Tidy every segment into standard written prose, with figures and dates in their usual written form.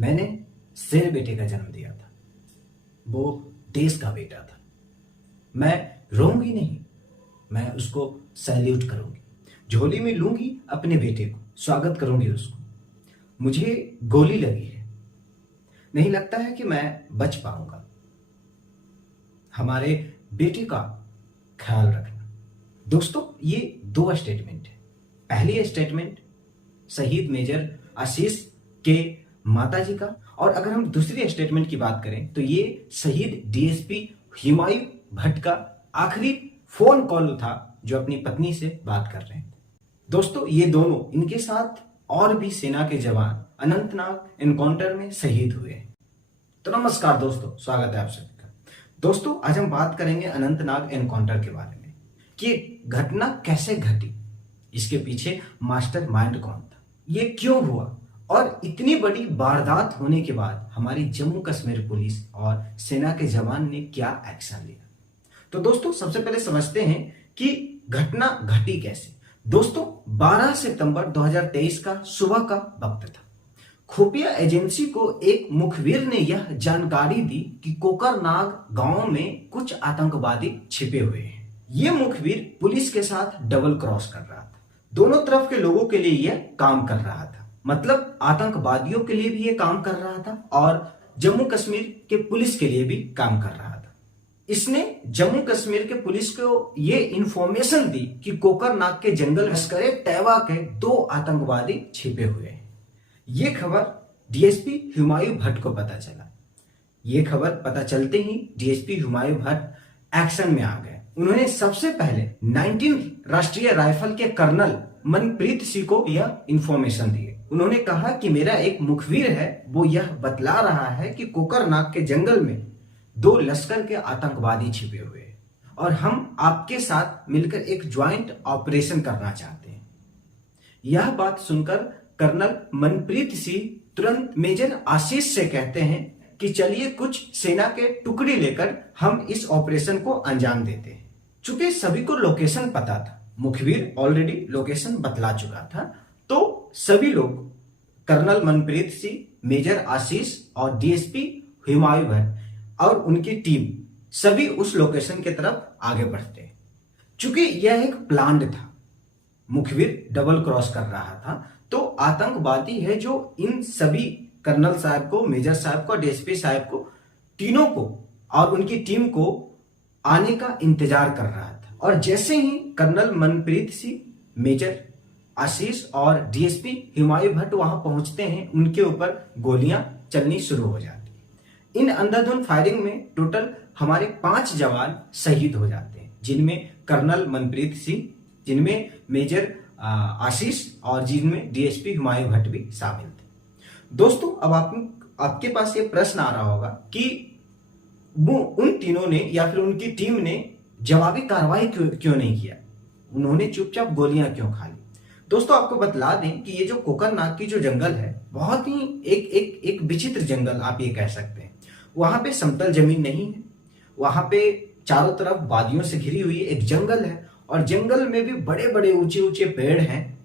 मैंने शेर बेटे का जन्म दिया था। वो देश का बेटा था। मैं रोऊंगी नहीं, मैं उसको सैल्यूट करूंगी, झोली में लूंगी अपने बेटे को, स्वागत करूंगी उसको। मुझे गोली लगी है, नहीं लगता है कि मैं बच पाऊंगा। हमारे बेटे का ख्याल रखना। दोस्तों, ये दो स्टेटमेंट है। पहली स्टेटमेंट शहीद मेजर आशीष के माताजी का, और अगर हम दूसरी स्टेटमेंट की बात करें तो ये शहीद डीएसपी हुमायूं भट्ट का आखिरी फोन कॉल था जो अपनी पत्नी से बात कर रहे थे। दोस्तों, ये दोनों, इनके साथ और भी सेना के जवान अनंतनाग एनकाउंटर में शहीद हुए हैं। तो नमस्कार दोस्तों, स्वागत है आप सभी का। दोस्तों, आज हम बात करेंगे अनंतनाग एनकाउंटर के बारे में कि घटना कैसे घटी, इसके पीछे मास्टर माइंड कौन था, ये क्यों हुआ, और इतनी बड़ी वारदात होने के बाद हमारी जम्मू कश्मीर पुलिस और सेना के जवान ने क्या एक्शन लिया। तो दोस्तों, सबसे पहले समझते हैं कि घटना घटी कैसे। दोस्तों, 12 सितंबर 2023 का सुबह का वक्त था। खुफिया एजेंसी को एक मुखबिर ने यह जानकारी दी कि कोकरनाग गांव में कुछ आतंकवादी छिपे हुए हैं। यह मुखबिर पुलिस के साथ डबल क्रॉस कर रहा था। दोनों तरफ के लोगों के लिए यह काम कर रहा था, मतलब आतंकवादियों के लिए भी यह काम कर रहा था और जम्मू कश्मीर के पुलिस के लिए भी काम कर रहा था। इसने जम्मू कश्मीर के पुलिस को यह इंफॉर्मेशन दी कि कोकरनाग के जंगल लश्कर तैयबा के 2 आतंकवादी छिपे हुए हैं। यह खबर डीएसपी हुमायूं भट्ट को पता चला। यह खबर पता चलते ही डीएसपी हुमायूं भट्ट एक्शन में आ गए। उन्होंने सबसे पहले 19 राष्ट्रीय राइफल के कर्नल मनप्रीत सिंह को यह इंफॉर्मेशन दी। उन्होंने कहा कि मेरा एक मुखबिर है, वो यह बतला रहा है कि कोकरनाग के जंगल में 2 लश्कर के आतंकवादी छिपे हुए हैं और हम आपके साथ मिलकर एक ज्वाइंट ऑपरेशन करना चाहते हैं। यह बात सुनकर कर्नल मनप्रीत सिंह तुरंत मेजर आशीष से कहते हैं कि चलिए कुछ सेना के टुकड़ी लेकर हम इस ऑपरेशन को अंजाम देते हैं। चूंकि सभी को लोकेशन पता था, मुखबिर ऑलरेडी लोकेशन बतला चुका था, तो सभी लोग कर्नल मनप्रीत सिंह, मेजर आशीष और डीएसपी हुमायूं भट्ट और उनकी टीम सभी उस लोकेशन की तरफ आगे बढ़ते हैं। चूंकि यह एक प्लान्ड था, मुखबिर डबल क्रॉस कर रहा था, तो आतंकवादी है जो इन सभी कर्नल साहब को, मेजर साहब को, डीएसपी साहब को, तीनों को और उनकी टीम को आने का इंतजार कर रहा था। और जैसे ही कर्नल मनप्रीत सिंह, मेजर आशीष और डीएसपी हुमायूं भट्ट वहां पहुंचते हैं, उनके ऊपर गोलियां चलनी शुरू हो जाती। इन अंधाधुंध फायरिंग में टोटल हमारे 5 जवान शहीद हो जाते हैं, जिनमें कर्नल मनप्रीत सिंह, जिनमें मेजर आशीष और जिनमें डीएसपी हुमायूं भट्ट भी शामिल थे। दोस्तों, अब आपके पास ये प्रश्न आ रहा होगा कि वो उन तीनों ने या फिर उनकी टीम ने जवाबी कार्रवाई क्यों नहीं किया, उन्होंने चुपचाप गोलियां क्यों खा ली। दोस्तों, आपको बतला दें कि ये जो कोकरनाग की जो जंगल है, बहुत ही एक विचित्र जंगल आप ये कह सकते हैं। वहां पे समतल जमीन नहीं है, वहां पे चारों तरफ वादियों से घिरी हुई एक जंगल है और जंगल में भी बड़े बड़े ऊंचे ऊंचे पेड़ हैं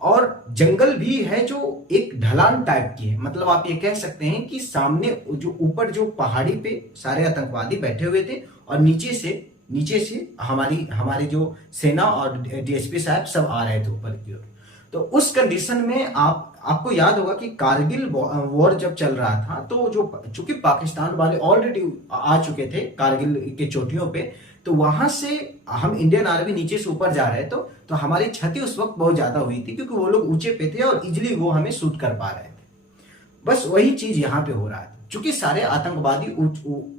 और जंगल भी है जो एक ढलान टाइप की है। मतलब आप ये कह सकते हैं कि सामने जो ऊपर जो पहाड़ी पे सारे आतंकवादी बैठे हुए थे और नीचे से हमारी जो सेना और डीएसपी साहब सब आ रहे थे ऊपर की ओर। तो उस कंडीशन में आपको याद होगा कि कारगिल वॉर जब चल रहा था, तो जो चूंकि पाकिस्तान वाले ऑलरेडी आ चुके थे कारगिल के चोटियों पे, तो वहां से हम इंडियन आर्मी नीचे से ऊपर जा रहे थे, तो हमारी क्षति उस वक्त बहुत ज्यादा हुई थी क्योंकि वो लोग ऊंचे पे थे और इजिली वो हमें शूट कर पा रहे थे। बस वही चीज यहाँ पे हो रहा है। चूंकि सारे आतंकवादी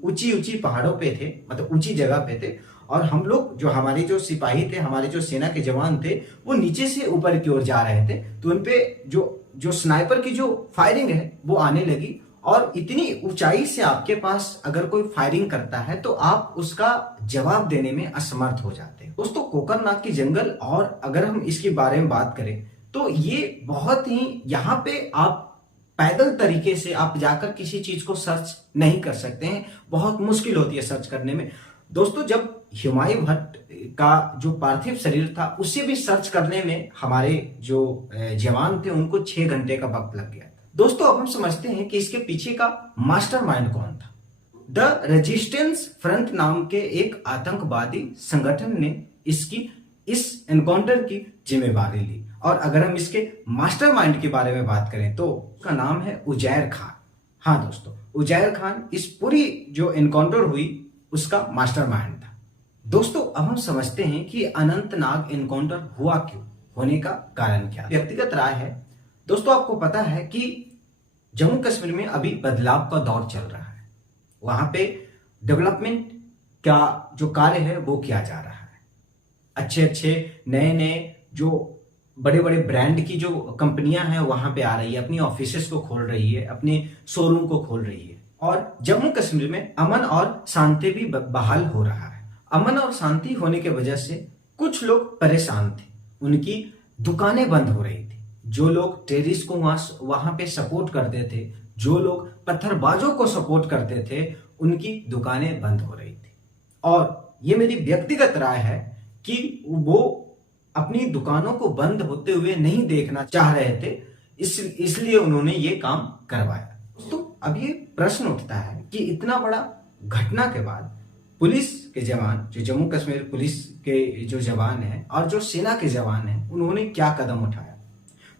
ऊंची पहाड़ों पे थे, मतलब ऊंची जगह पे थे, और हम लोग हमारे जो सिपाही थे, हमारे जो सेना के जवान थे, वो नीचे से ऊपर की ओर जा रहे थे। तो उनपे जो स्नाइपर की जो फायरिंग है वो आने लगी, और इतनी ऊंचाई से आपके पास अगर कोई फायरिंग करता है तो आप उसका जवाब देने में असमर्थ हो जाते हैं। दोस्तों, कोकरनाग की जंगल, और अगर हम इसके बारे में बात करें तो ये बहुत ही, यहाँ पे आप पैदल तरीके से आप जाकर किसी चीज को सर्च नहीं कर सकते हैं, बहुत मुश्किल होती है सर्च करने में। दोस्तों, जब हुमायूं भट्ट का जो पार्थिव शरीर था उसे भी सर्च करने में हमारे जो जवान थे उनको 6 घंटे का वक्त लग गया था। दोस्तों अब हम समझते हैं कि इसके पीछे का मास्टरमाइंड कौन था। द रेजिस्टेंस फ्रंट नाम के एक आतंकवादी संगठन ने इस एनकाउंटर की जिम्मेवारी ली। और अगर हम इसके मास्टरमाइंड के बारे में बात करें तो उसका नाम है उजैर खान। हाँ दोस्तों, उजैर खान इस पूरी जो एनकाउंटर हुई उसका मास्टरमाइंड था। दोस्तों अब हम समझते हैं कि अनंतनाग एनकाउंटर हुआ क्यों, होने का कारण क्या। व्यक्तिगत राय है दोस्तों, आपको पता है कि जम्मू कश्मीर में अभी बदलाव का दौर चल रहा है। वहां पे डेवलपमेंट का जो कार्य है वो किया जा रहा है। अच्छे अच्छे नए जो बड़े बड़े ब्रांड की जो कंपनियां हैं वहां पे आ रही है, अपनी ऑफिसेस को खोल रही है, अपने शोरूम को खोल रही है। और जम्मू कश्मीर में अमन और शांति भी बहाल हो रहा है। अमन और शांति होने की वजह से कुछ लोग परेशान थे, उनकी दुकानें बंद हो रही थी। जो लोग टेररिस्ट को वहां पे सपोर्ट करते थे, जो लोग पत्थरबाजों को सपोर्ट करते थे, उनकी दुकानें बंद हो रही थी। और ये मेरी व्यक्तिगत राय है कि वो अपनी दुकानों को बंद होते हुए नहीं देखना चाह रहे थे, इसलिए उन्होंने ये काम करवाया। तो अब ये प्रश्न उठता है कि इतना बड़ा घटना के बाद पुलिस के जवान, जो जम्मू कश्मीर पुलिस के जो जवान हैं और जो सेना के जवान हैं, उन्होंने क्या कदम उठाया।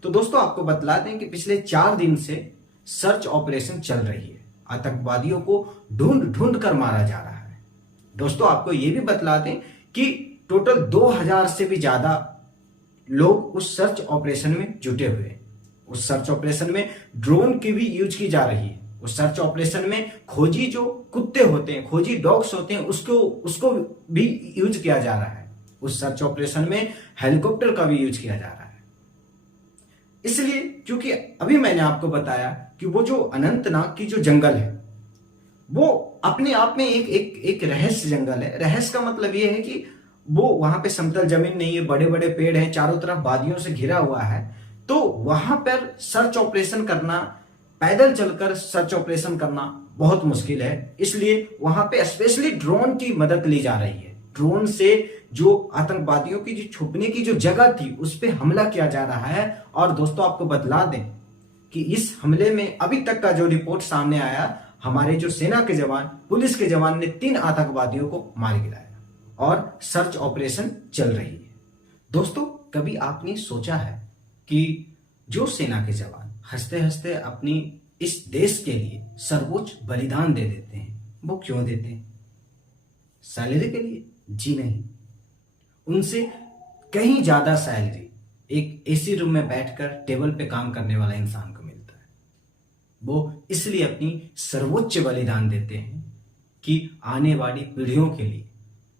तो दोस्तों आपको बतला दें कि पिछले 4 दिन से सर्च ऑपरेशन चल रही है। आतंकवादियों को ढूंढ ढूंढ कर मारा जा रहा है। दोस्तों आपको ये भी बतला दें कि टोटल 2000 से भी ज्यादा लोग उस सर्च ऑपरेशन में जुटे हुए हैं। उस सर्च ऑपरेशन में ड्रोन की भी यूज की जा रही है। उस सर्च ऑपरेशन में खोजी जो कुत्ते होते हैं, खोजी डॉग्स होते हैं, उसको भी यूज किया जा रहा है। उस सर्च ऑपरेशन में हेलीकॉप्टर का भी यूज किया जा रहा है। इसलिए क्योंकि अभी मैंने आपको बताया कि वो जो अनंतनाग की जो जंगल है वो अपने आप में एक रहस्य जंगल है। रहस्य का मतलब ये है कि वो वहां पे समतल जमीन नहीं है, बड़े बड़े पेड़ हैं, चारों तरफ वादियों से घिरा हुआ है। तो वहां पर सर्च ऑपरेशन करना, पैदल चलकर सर्च ऑपरेशन करना बहुत मुश्किल है। इसलिए वहां पे स्पेशली ड्रोन की मदद ली जा रही है। ड्रोन से जो आतंकवादियों की जो छुपने की जो जगह थी उस पे हमला किया जा रहा है। और दोस्तों आपको बतला दें कि इस हमले में अभी तक का जो रिपोर्ट सामने आया, हमारे जो सेना के जवान, पुलिस के जवान ने 3 आतंकवादियों को मार गिराया और सर्च ऑपरेशन चल रही है। दोस्तों कभी आपने सोचा है कि जो सेना के जवान हंसते हंसते अपनी इस देश के लिए सर्वोच्च बलिदान दे देते हैं, वो क्यों देते हैं? सैलरी के लिए? जी नहीं, उनसे कहीं ज्यादा सैलरी एक एसी रूम में बैठकर टेबल पे काम करने वाला इंसान को मिलता है। वो इसलिए अपनी सर्वोच्च बलिदान देते हैं कि आने वाली पीढ़ियों के लिए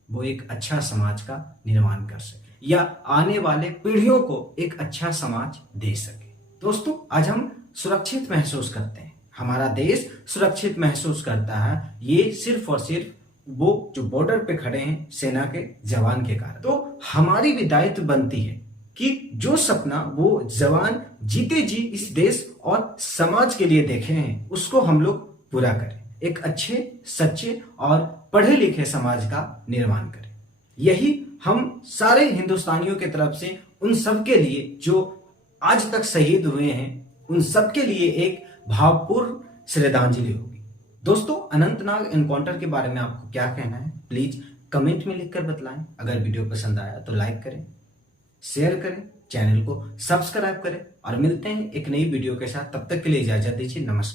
वो एक अच्छा समाज का निर्माण कर सके या आने वाले पीढ़ियों को एक अच्छा समाज दे सके। दोस्तों आज हम सुरक्षित महसूस करते हैं, हमारा देश सुरक्षित महसूस करता है, ये सिर्फ और सिर्फ वो जो बॉर्डर पे खड़े हैं सेना के जवान के कारण। तो हमारी भी दायित्व बनती है कि जो सपना वो जवान जीते जी इस देश और समाज के लिए देखे हैं उसको हम लोग पूरा करें, एक अच्छे सच्चे और पढ़े लिखे समाज का निर्माण करें। यही हम सारे हिंदुस्तानियों की तरफ से उन सब के लिए जो आज तक शहीद हुए हैं, उन सब के लिए एक भावपूर्ण श्रद्धांजलि होगी। दोस्तों अनंतनाग एनकाउंटर के बारे में आपको क्या कहना है, प्लीज कमेंट में लिखकर बतलाएं। अगर वीडियो पसंद आया तो लाइक करें, शेयर करें, चैनल को सब्सक्राइब करें और मिलते हैं एक नई वीडियो के साथ। तब तक के लिए इजाजत दीजिए। नमस्कार।